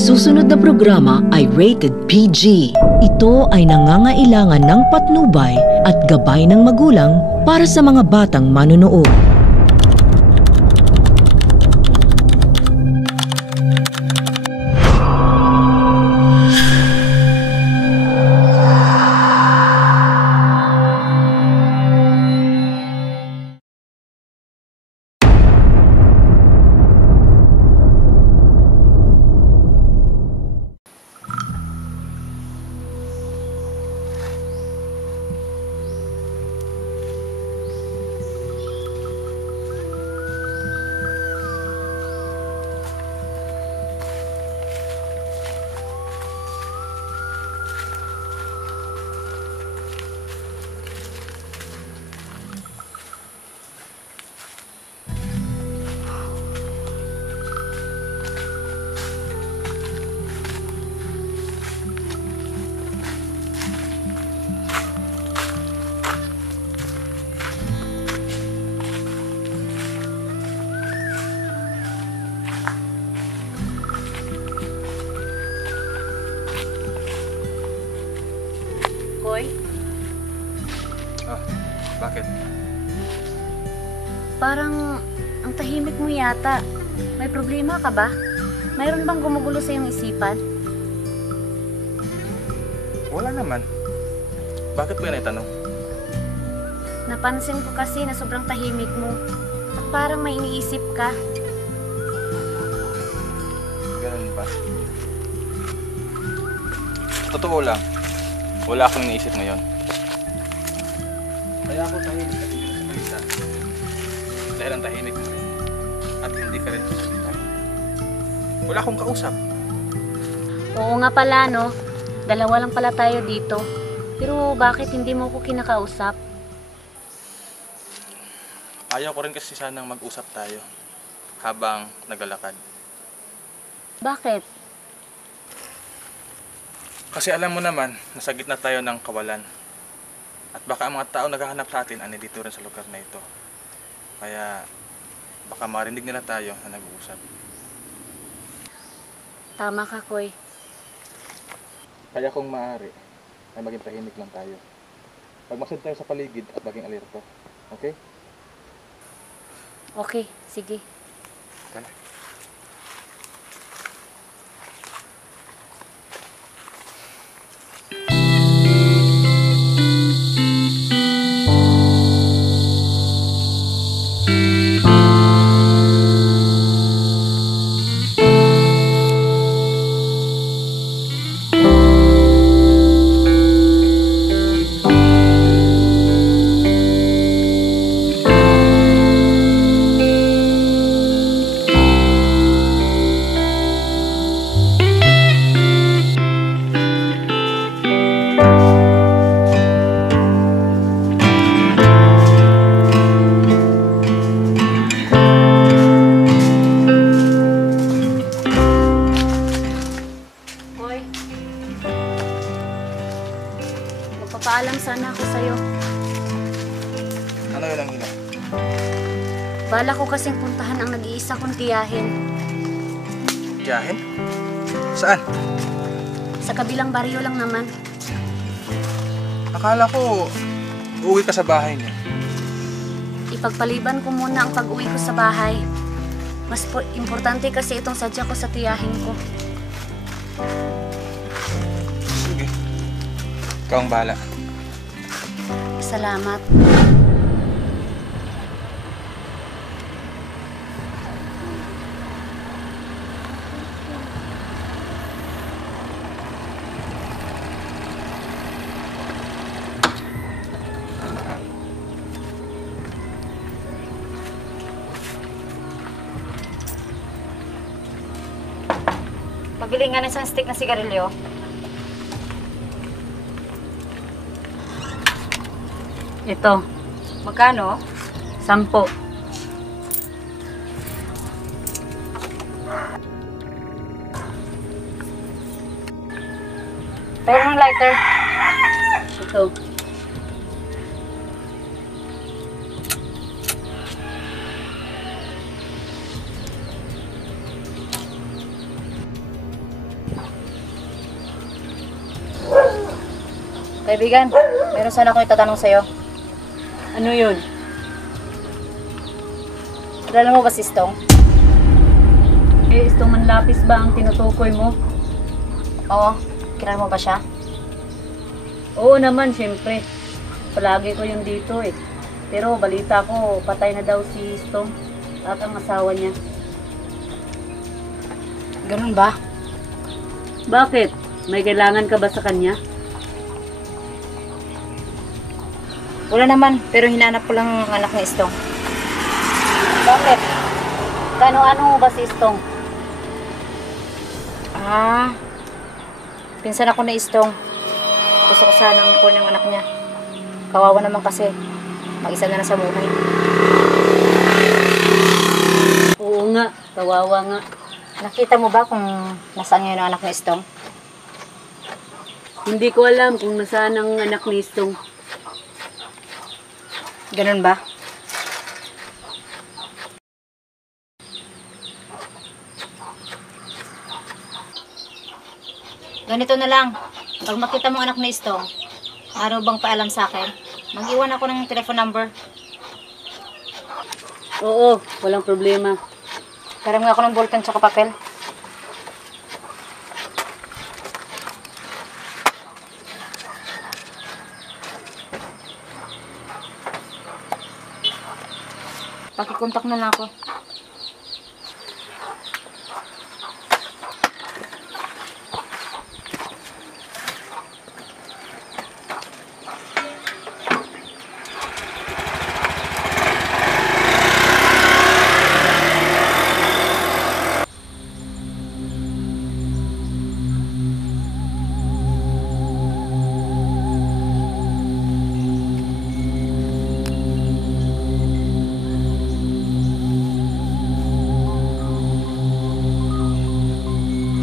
susunod na programa ay rated PG. Ito ay nangangailangan ng patnubay at gabay ng magulang para sa mga batang manunood. Bakit? Parang ang tahimik mo yata. May problema ka ba? Mayroon bang gumugulo sa iyong isipan? Wala naman. Bakit ba yan itanong? Napansin ko kasi na sobrang tahimik mo. At parang may iniisip ka. Ganun ba? Totoo lang. Wala akong iniisip ngayon. Kaya ako tahimik at hindi sa salita. Dahil ang tahimik mo rin. At indifferent sa salita. Wala akong kausap. Oo nga pala, no? Dalawa lang pala tayo dito. Pero bakit hindi mo ko kinakausap? Ayaw ko rin kasi sanang mag-usap tayo habang naglalakad. Bakit? Kasi alam mo naman, nasa gitna tayo ng kawalan. At baka ang mga tao naghahanap sa atin ay dito rin sa lugar na ito. Kaya baka marinig nila tayo na nag-uusap. Tama ka, Koy. Kaya kung maaari, ay maging tahimik lang tayo. Magmasid tayo sa paligid at maging alerto. Okay? Okay, sige. Tara. Magpapaalam sana ako sa'yo. Ano yun ang ina? Bala ko kasing puntahan ang nag-iisa kong tiyahin. Tiyahin? Saan? Sa kabilang baryo lang naman. Akala ko uuwi ka sa bahay niya. Ipagpaliban ko muna ang pag-uwi ko sa bahay. Mas importante kasi itong sadya ko sa tiyahin ko. Sige. Ikaw ang bahala. Salamat. Pabili nga ng isang stick na sigarilyo. Ito. Magkano? 10. Pero ng lighter. Ito. Kaibigan, meron sana akong itatanong sa'yo. Ano yun? Kilala mo ba si Stong? Istong manlapis ba ang tinutukoy mo? Oo, kilala mo ba siya? Oo naman, syempre. Palagi ko yung dito eh. Pero balita ko, patay na daw si Istong at ang asawa niya. Ganun ba? Bakit? May kailangan ka ba sa kanya? Wala naman, pero hinanap ko lang ang anak ni Stong. Bakit? Kano-ano ba si Istong? Pinsan ako ni Stong. Gusto ko sanang kunin ang anak niya. Kawawa naman kasi, mag-isa na sa buhay. Oo nga, kawawa nga. Nakita mo ba kung nasaan ngayon ang anak ni Stong? Hindi ko alam kung nasaan ang anak ni Istong. Ganun ba? Ganito na lang. Pag makita mo anak ni Stong, araw bang paalam sa akin? Mag-iwan ako ng telephone number. Oo, walang problema. Karam nga ako ng bulkan tsaka papel. Pakikontak na lang ako.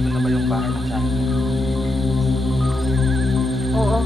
Ito na ba yung bahay ng sabi? Oo.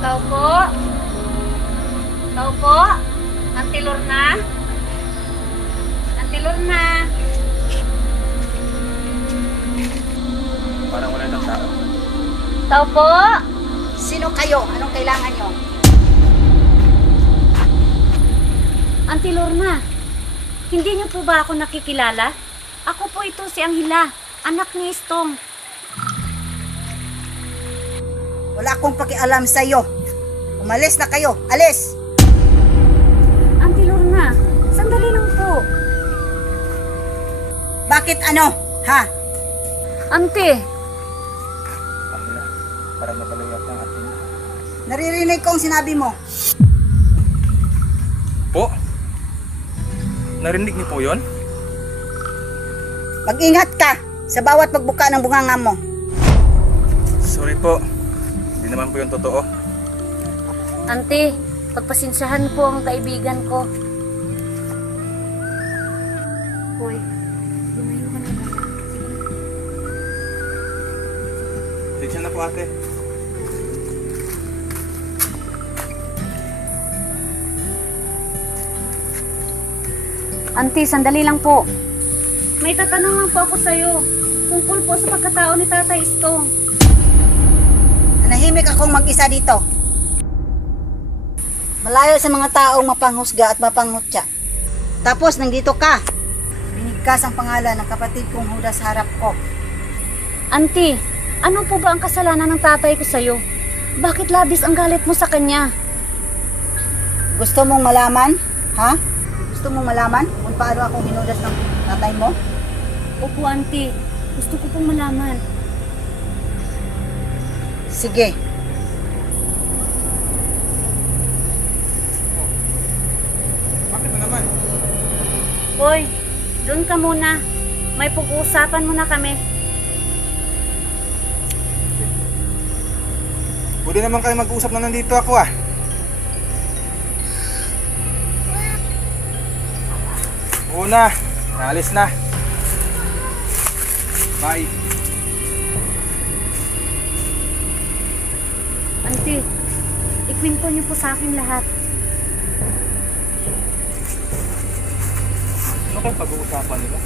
Tao po? Tao po? Auntie Lorna? Auntie Lorna? Parang wala ng tao. Tao po? Sino kayo? Anong kailangan nyo? Auntie Lorna, hindi niyo po ba ako nakikilala? Ako po ito si Anghela, anak ni Istong. Wala akong pakialam sa iyo. Umalis na kayo. Alis! Auntie Lorna, sandali lang po. Bakit ano? Ha? Auntie, Angela, parang nabalaw yata ang ating... Naririnig ko ang sinabi mo. Po? Narinig niyo po yun? Mag-ingat ka sa bawat pagbuka ng bunganga mo. Sorry po. Hindi naman po yung totoo. Auntie, pagpasensyahan po ang kaibigan ko. Hoy, lumayo ka na. Sige na po ate. Auntie, sandali lang po. May tatanong lang po ako sa'yo. Tungkol po sa pagkatao ni Tatay Istong. Nanahimik akong mag-isa dito. Malayo sa mga taong mapanghusga at mapanghutya. Tapos nandito ka. Binigkas ang pangalan ng kapatid kong Judas sa harap ko. Auntie, ano po ba ang kasalanan ng tatay ko sa'yo? Bakit labis ang galit mo sa kanya? Gusto mong malaman? Ha? Gusto mong malaman kung paano akong hinudas ng tatay mo? Opo, Auntie. Gusto ko pong malaman. Sige. Bakit na naman? Hoy, doon ka muna. May pag-uusapan muna kami. Pwede naman kayo mag-usap na nandito ako ah. muna. Naalis na. Bye. Auntie, ikwento niyo po sa akin lahat. Ano kayo pag-uusapan nila?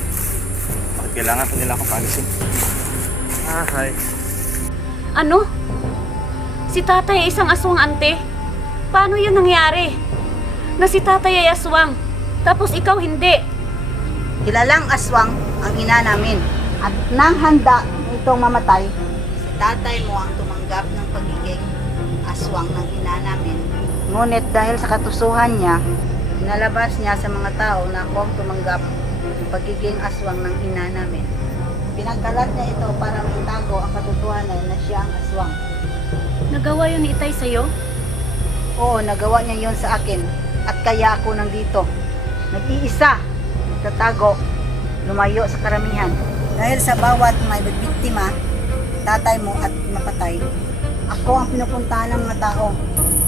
Bakit kailangan pa nila akong paalisin? Hi. Ano? Si tatay ay isang aswang, ante? Paano yun nangyari? Na si tatay ay aswang, tapos ikaw hindi. Kilalang aswang ang ina namin. At nang handa itong mamatay, si tatay mo ang tumanggap ng pagiging aswang ng ina namin. Ngunit dahil sa katusuhan niya, inalabas niya sa mga tao na ako ang tumanggap ng pagiging aswang ng ina namin. Pinagkalat niya ito para maitago ang katotohanan na siya ang aswang. Nagawa yun ni itay sa'yo? Oo, nagawa niya yon sa akin. At kaya ako nandito. Nag-iisa, nagtatago, lumayo sa karamihan. Dahil sa bawat may biktima, tatay mo at mapatay, ako ang pinupuntahan ng mga tao.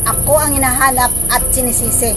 Ako ang hinahanap at sinisisi.